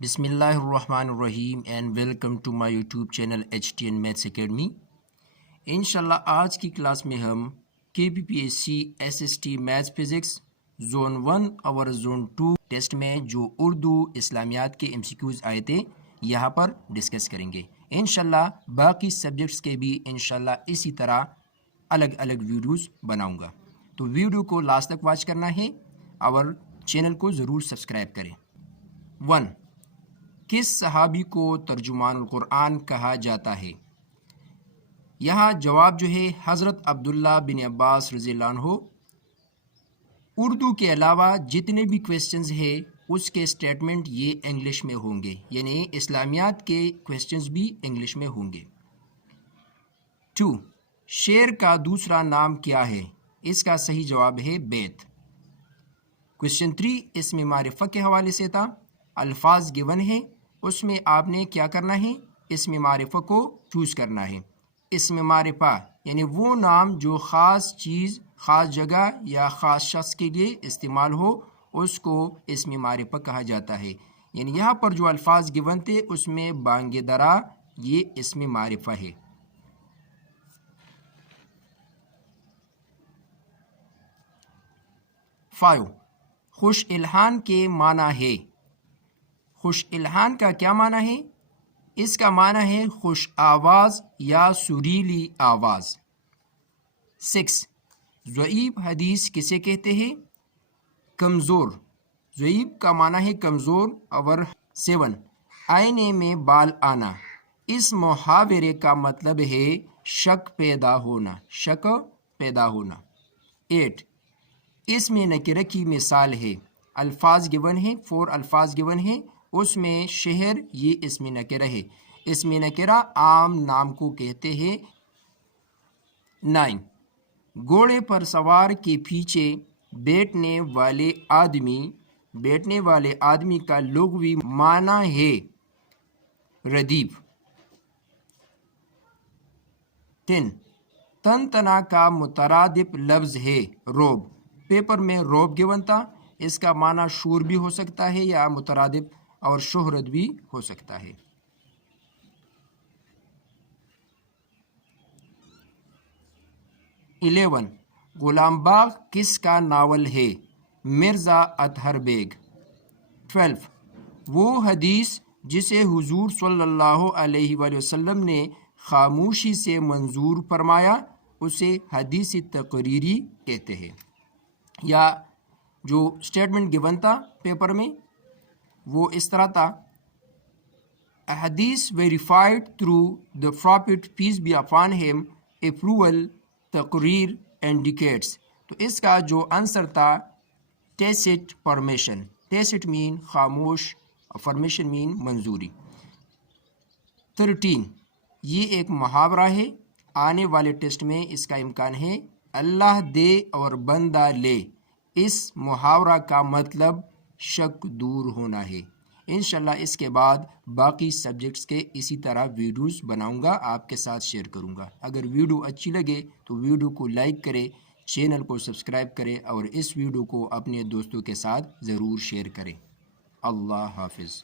بسم اللہ الرحمن الرحیم and welcome to my YouTube channel HTN maths academy. انشاءاللہ آج کی کلاس میں ہم KPPSC SST maths physics zone 1 اور زون 2 ٹیسٹ میں جو اردو اسلامیات کے MCQs آئے تھے یہاں پر ڈسکس کریں گے۔ انشاءاللہ باقی سبجیکٹس کے بھی انشاءاللہ اسی طرح الگ الگ ویڈیوز بناؤں گا، تو ویڈیو کو لاسٹ تک واچ کرنا ہے اور چینل کو ضرور سبسکرائب کریں۔ 1. کس صحابی کو ترجمان القرآن کہا جاتا ہے؟ یہاں جواب جو ہے حضرت عبداللہ بن عباس رضی اللہ عنہ۔ اردو کے علاوہ جتنے بھی کویسچنز ہیں اس کے اسٹیٹمنٹ یہ انگلش میں ہوں گے، یعنی اسلامیات کے کویسچنز بھی انگلش میں ہوں گے۔ 2. شعر کا دوسرا نام کیا ہے؟ اس کا صحیح جواب ہے بیت۔ کویسچن 3 اسم معرفہ کے حوالے سے تھا۔ الفاظ گیون ہے، اس میں آپ نے کیا کرنا ہے؟ اسم معرفہ کو چوز کرنا ہے۔ اسم معرفہ یعنی وہ نام جو خاص چیز، خاص جگہ یا خاص شخص کے لیے استعمال ہو اس کو اسم معرفہ کہا جاتا ہے۔ یعنی یہاں پر جو الفاظ گیون تھے اس میں بانگ درا یہ اسم معرفہ ہے۔ 5. خوش الحان کے معنی ہے؟ خوش الحان کا کیا معنی ہے؟ اس کا معنی ہے خوش آواز یا سریلی آواز۔ 6. ضعیف حدیث کسے کہتے ہیں؟ کمزور۔ ضعیف کا معنی ہے کمزور۔ اور 7. آئینے میں بال آنا، اس محاورے کا مطلب ہے شک پیدا ہونا، شک پیدا ہونا۔ 8. اس میں نکرہ کی مثال ہے۔ الفاظ گیون ہیں، 4 الفاظ گیون ہیں، اس میں شہر یہ اسم نکرہ ہے۔ اسم نکرہ عام نام کو کہتے ہیں۔ 9. گھوڑے پر سوار کے پیچھے بیٹھنے والے آدمی کا لغوی معنی ہے ردیف۔ 10. تن تنا کا مترادف لفظ ہے روب۔ پیپر میں روب گیون تھا، اس کا معنی شور بھی ہو سکتا ہے یا مترادف اور شہرت بھی ہو سکتا ہے۔ 11. غلام باغ کس کا ناول ہے؟ مرزا اطہر بیگ۔ 12. وہ حدیث جسے حضور صلی اللہ علیہ وآلہ وسلم نے خاموشی سے منظور فرمایا اسے حدیث تقریری کہتے ہیں۔ یا جو اسٹیٹمنٹ گیون تھا پیپر میں وہ اس طرح تھا، حدیث verified through the prophet peace be upon him, approval تقریر انڈیکیٹس۔ تو اس کا جو آنسر تھا ٹیسٹ پرمیشن۔ ٹیسٹ مین خاموش، پرمیشن مین منظوری۔ 13. یہ ایک محاورہ ہے، آنے والے ٹیسٹ میں اس کا امکان ہے۔ اللہ دے اور بندہ لے، اس محاورہ کا مطلب شک دور ہونا ہے۔ انشاءاللہ اس کے بعد باقی سبجیکٹس کے اسی طرح ویڈیوز بناؤں گا، آپ کے ساتھ شیئر کروں گا۔ اگر ویڈیو اچھی لگے تو ویڈیو کو لائک کرے، چینل کو سبسکرائب کرے اور اس ویڈیو کو اپنے دوستوں کے ساتھ ضرور شیئر کریں۔ اللہ حافظ۔